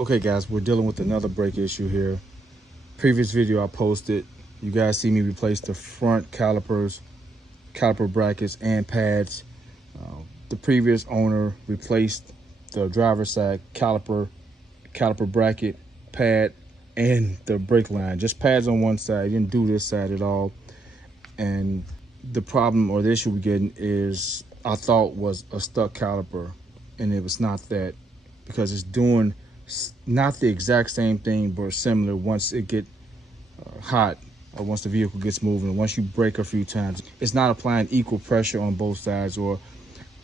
Okay guys, we're dealing with another brake issue here. Previous video I posted, you guys see me replace the front calipers, caliper brackets and pads. The previous owner replaced the driver's side caliper bracket, pad, and the brake line. Just pads on one side, you didn't do this side at all. And the problem or the issue we're getting is I thought was a stuck caliper, and it was not that, because it's doing not the exact same thing but similar once it get hot, or once the vehicle gets moving. Once you brake a few times, it's not applying equal pressure on both sides or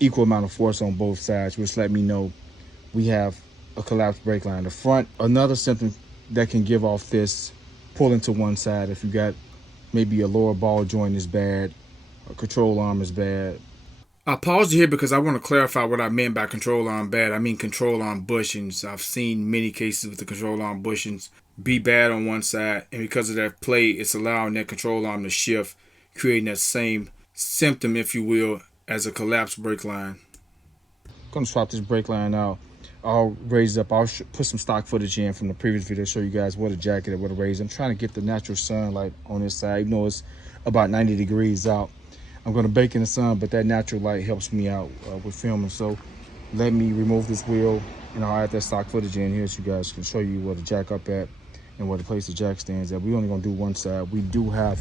equal amount of force on both sides, which let me know we have a collapsed brake line. The front, another symptom that can give off this pulling to one side. If you got maybe a lower ball joint is bad, a control arm is bad. I paused here because I want to clarify what I meant by control arm bad. I mean control arm bushings. I've seen many cases with the control arm bushings be bad on one side, and because of that play, it's allowing that control arm to shift, creating that same symptom, if you will, as a collapsed brake line. I'm gonna swap this brake line out. I'll raise it up. I'll put some stock footage in from the previous video to show you guys what a jacket it would have raised. I'm trying to get the natural sunlight on this side, even though it's about 90 degrees out. I'm going to bake in the sun, but that natural light helps me out with filming. So let me remove this wheel, and I'll add that stock footage in here so you guys can show you where to jack up at and where to place the jack stands at. We're only going to do one side. We do have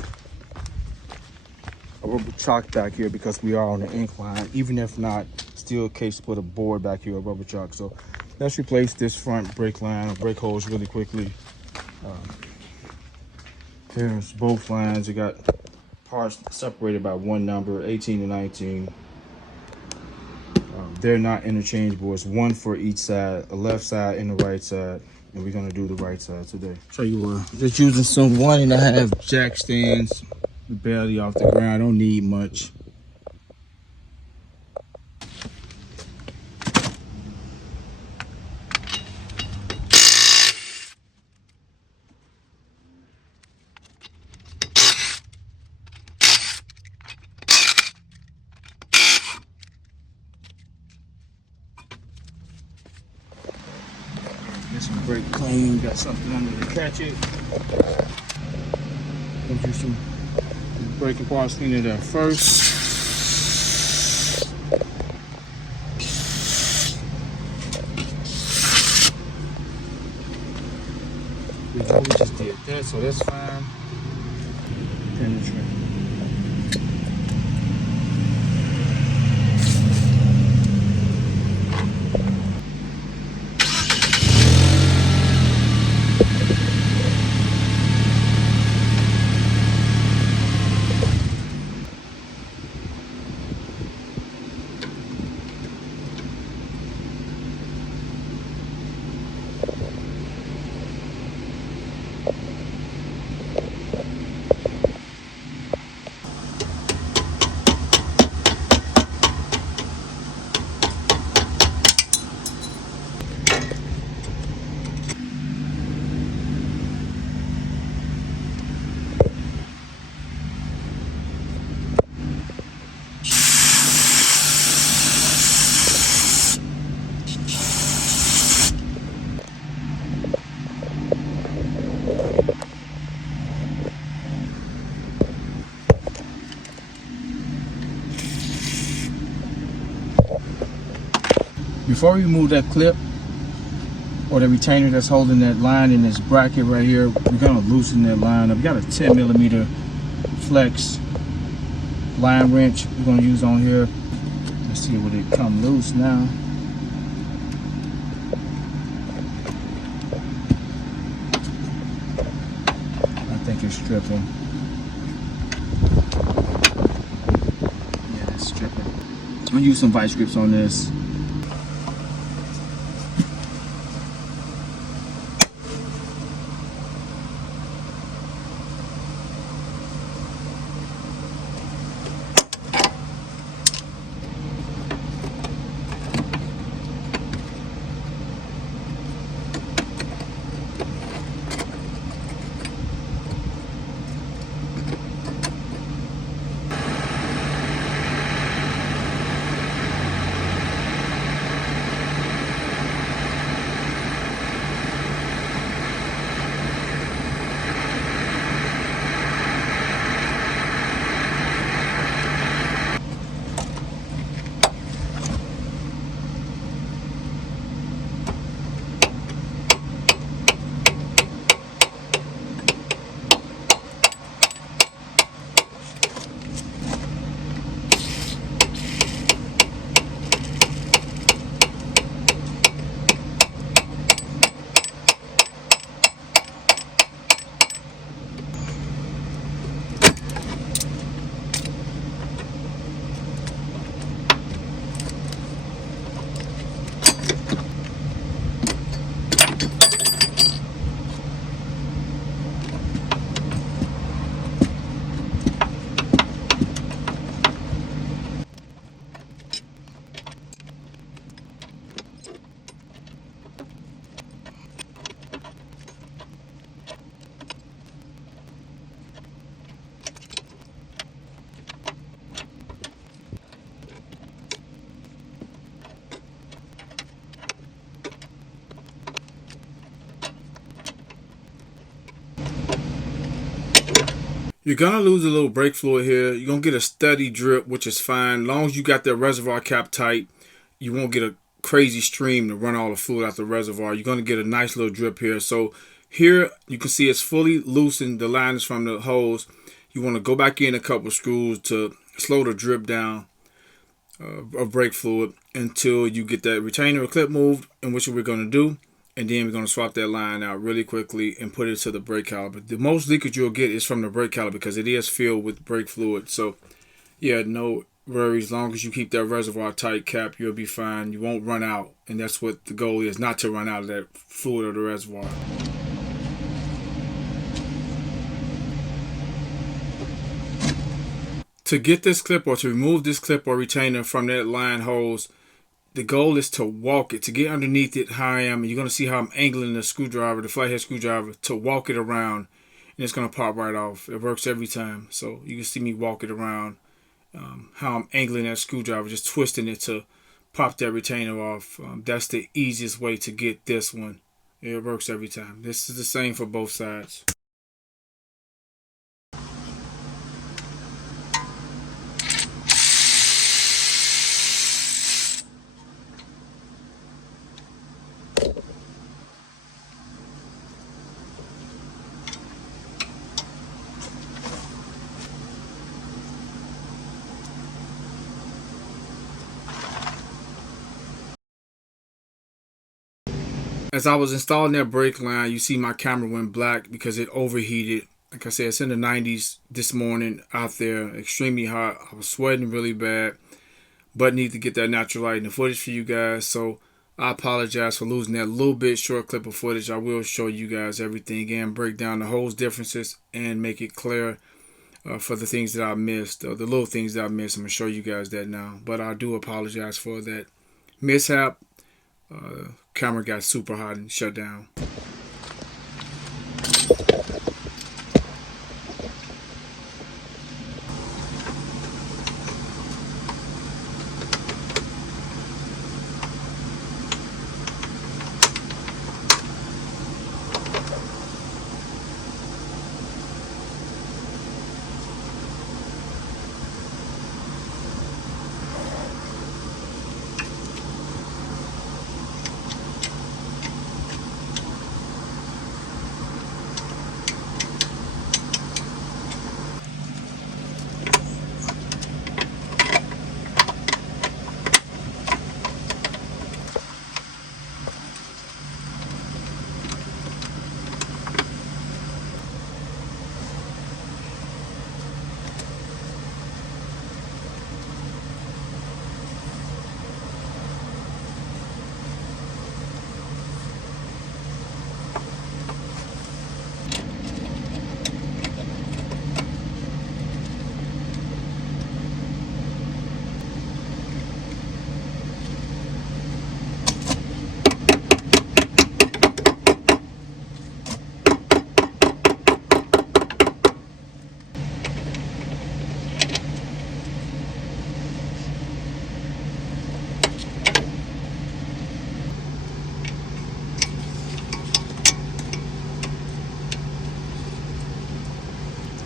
a rubber chalk back here because we are on the incline. Even if not, still case to put a board back here, a rubber chalk. So let's replace this front brake line or brake hose really quickly. Here's both lines. You got parts separated by one number, 18 and 19. They're not interchangeable. It's one for each side, a left side and the right side, and we're gonna do the right side today. Show you just using some 1.5 jack stands, barely off the ground. I don't need much. Get some brake clean, got something under to catch it. Go do some braking parts cleaner there first. We just did that, so that's fine. Penetrate. Before we remove that clip or the retainer that's holding that line in this bracket right here, we're gonna loosen that line up. We got a 10mm flex line wrench we're gonna use on here. Let's see, would it come loose now? I think it's stripping. Yeah, it's stripping. I'm gonna use some vice grips on this. You're gonna lose a little brake fluid here. You're gonna get a steady drip, which is fine. As long as you got that reservoir cap tight, you won't get a crazy stream to run all the fluid out the reservoir. You're gonna get a nice little drip here. So here you can see it's fully loosened. The line is from the hose. You want to go back in a couple screws to slow the drip down of brake fluid until you get that retainer or clip moved, and which we're gonna do. And then we're going to swap that line out really quickly and put it to the brake caliper. The most leakage you'll get is from the brake caliper because it is filled with brake fluid. So, yeah, no worries. As long as you keep that reservoir tight cap, you'll be fine. You won't run out. And that's what the goal is, not to run out of that fluid or the reservoir. To get this clip or to remove this clip or retainer from that line hose, the goal is to walk it, to get underneath it how I am. And you're going to see how I'm angling the screwdriver, the flathead screwdriver, to walk it around. And it's going to pop right off. It works every time. So you can see me walk it around. How I'm angling that screwdriver, just twisting it to pop that retainer off. That's the easiest way to get this one. It works every time. This is the same for both sides. As I was installing that brake line, you see my camera went black because it overheated. Like I said, it's in the 90s this morning out there, extremely hot. I was sweating really bad, but need to get that natural light in the footage for you guys. So I apologize for losing that little bit short clip of footage. I will show you guys everything and break down the hose differences and make it clear for the things that I missed, the little things that I missed. I'm going to show you guys that now. But I do apologize for that mishap. Camera got super hot and shut down.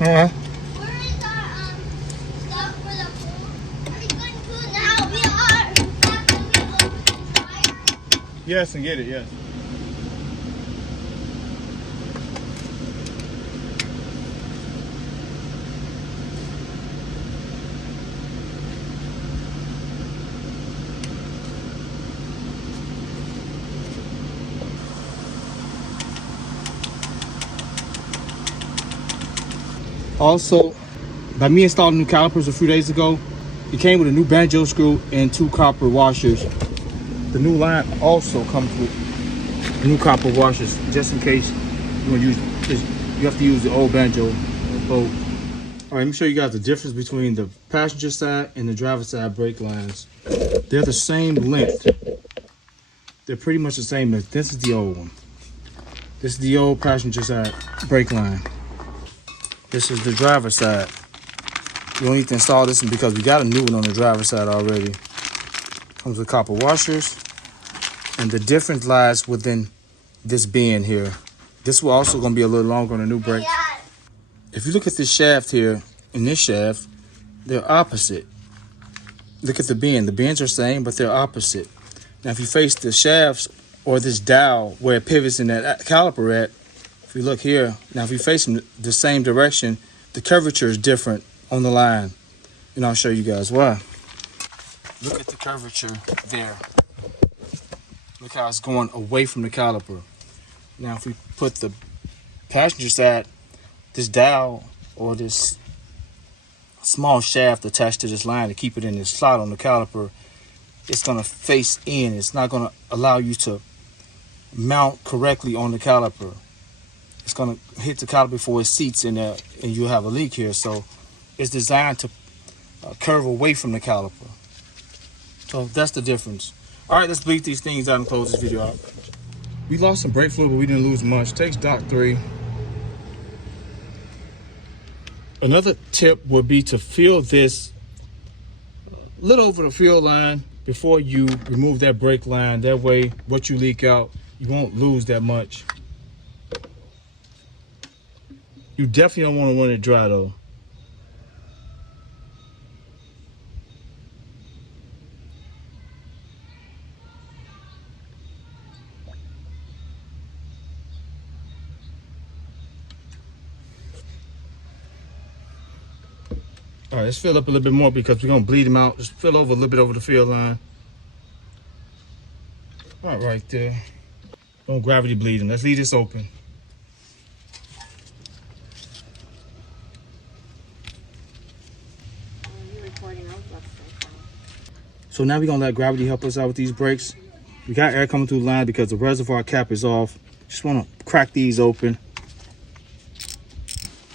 Where is our stuff for the pool? Are you going to now? We are. Can we go to the fire? Yes, and get it, yes. Also, by me installing new calipers a few days ago, it came with a new banjo screw and 2 copper washers. The new line also comes with new copper washers, just in case you want to use this. You have to use the old banjo boat. All right, let me show you guys the difference between the passenger side and the driver side brake lines. They're the same length. They're pretty much the same length. This is the old one. This is the old passenger side brake line. This is the driver's side. You don't need to install this one because we got a new one on the driver's side already. Comes with copper washers. And the difference lies within this bend here. This will also going to be a little longer on the new brake. If you look at this shaft here and this shaft, they're opposite. Look at the bend. The bends are same, but they're opposite. Now, if you face the shafts or this dowel where it pivots in that caliper at, if you look here, now if you face them the same direction, the curvature is different on the line. And I'll show you guys why. Look at the curvature there. Look how it's going away from the caliper. Now, if we put the passenger side, this dowel or this small shaft attached to this line to keep it in this slot on the caliper, it's going to face in. It's not going to allow you to mount correctly on the caliper. It's going to hit the caliper before it seats in there, and you'll have a leak here. So it's designed to curve away from the caliper. So that's the difference. All right, let's bleed these things out and close this video out. We lost some brake fluid, but we didn't lose much. Takes Doc 3. Another tip would be to fill this a little over the fill line before you remove that brake line. That way, what you leak out, you won't lose that much. You definitely don't want to run it dry though. All right, let's fill up a little bit more because we're gonna bleed them out. Just fill over a little bit over the fill line. All right there. Don't gravity bleed them. Let's leave this open. So now we're gonna let gravity help us out with these brakes. We got air coming through the line because the reservoir cap is off. Just wanna crack these open.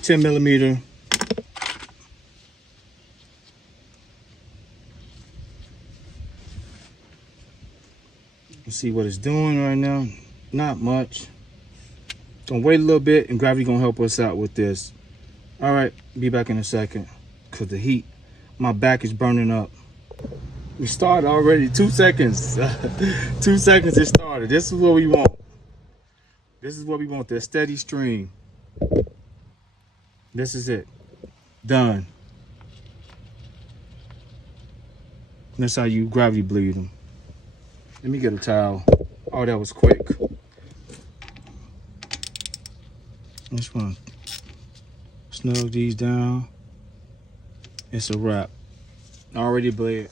10 millimeter. Let's see what it's doing right now. Not much. Gonna wait a little bit and gravity gonna help us out with this. All right, be back in a second because the heat, my back is burning up. We started already, 2 seconds. 2 seconds it started. This is what we want. This is what we want, that steady stream. This is it. Done. That's how you gravity bleed them. Let me get a towel. Oh, that was quick. Just want to snug these down. It's a wrap. Already bled.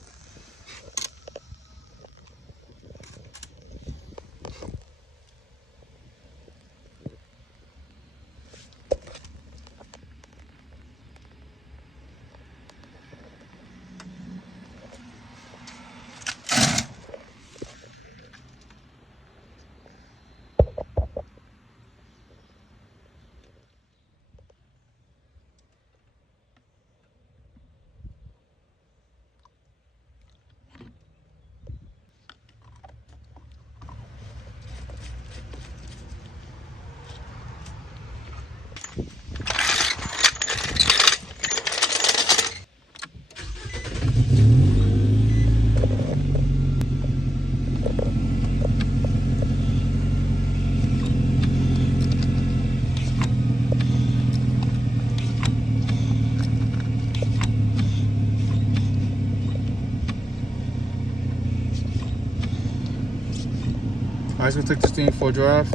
All right, so we took this thing for a drive.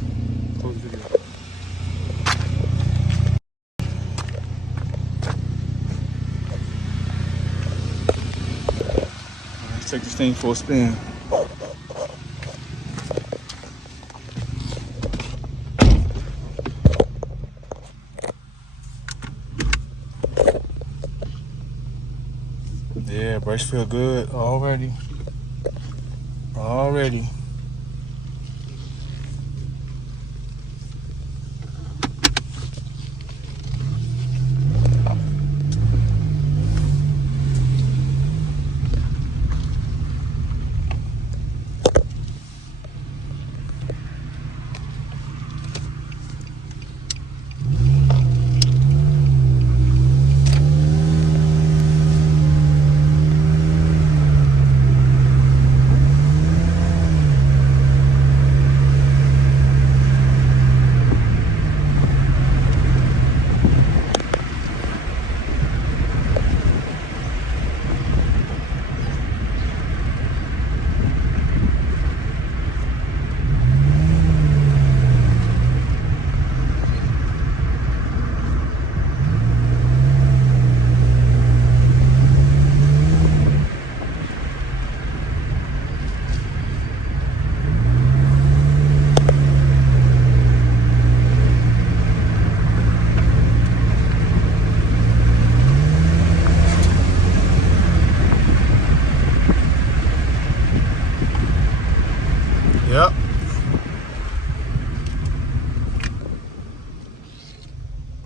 Close the video. All right, let's take this thing for a spin. Yeah, brakes feel good already. Already.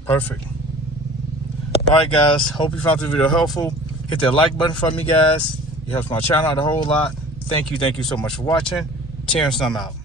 Perfect. All right, guys. Hope you found this video helpful. Hit that like button for me, guys. It helps my channel out a whole lot. Thank you so much for watching. Terrence, I'm out.